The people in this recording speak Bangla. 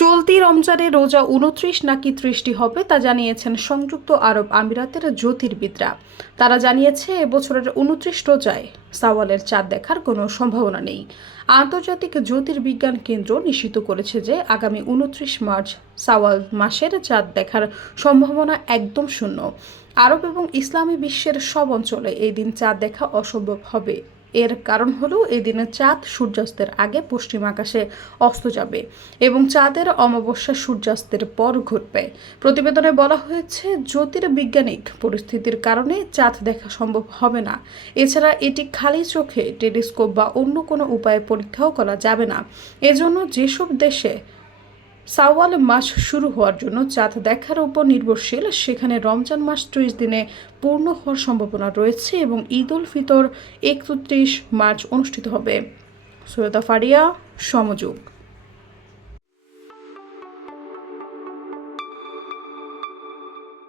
চলতি রমজানে রোজা উনত্রিশ নাকি ত্রিশটি হবে তা জানিয়েছেন সংযুক্ত আরব আমিরাতের জ্যোতির্বিদরা। তারা জানিয়েছে, এবছরের উনত্রিশ রোজায় সাওয়ালের চাঁদ দেখার কোনো সম্ভাবনা নেই। আন্তর্জাতিক জ্যোতির্বিজ্ঞান কেন্দ্র নিশ্চিত করেছে যে, আগামী উনত্রিশ মার্চ সাওয়াল মাসের চাঁদ দেখার সম্ভাবনা একদম শূন্য। আরব এবং ইসলামী বিশ্বের সব অঞ্চলে এই দিন চাঁদ দেখা অসম্ভব হবে। এর কারণ হলো এই দিনে চাঁদ সূর্যাস্তের আগে পশ্চিম আকাশে অস্ত যাবে এবং চাঁদের অমাবস্যা সূর্যাস্তের পর ঘটবে। প্রতিবেদনে বলা হয়েছে, জ্যোতির্বিজ্ঞানিক পরিস্থিতির কারণে চাঁদ দেখা সম্ভব হবে না। এছাড়া এটি খালি চোখে টেলিস্কোপ বা অন্য কোনো উপায়ে পরীক্ষাও করা যাবে না। এজন্য যেসব দেশে সাওয়াল মাস শুরু হওয়ার জন্য চাঁদ দেখার উপর নির্ভরশীল। সেখানে রমজান মাস ত্রিশ দিনে পূর্ণ হওয়ার সম্ভাবনা রয়েছে এবং ঈদ উল ফিতর একত্রিশ মার্চ অনুষ্ঠিত হবে। সৈয়দা ফারিয়া, সমযোগ।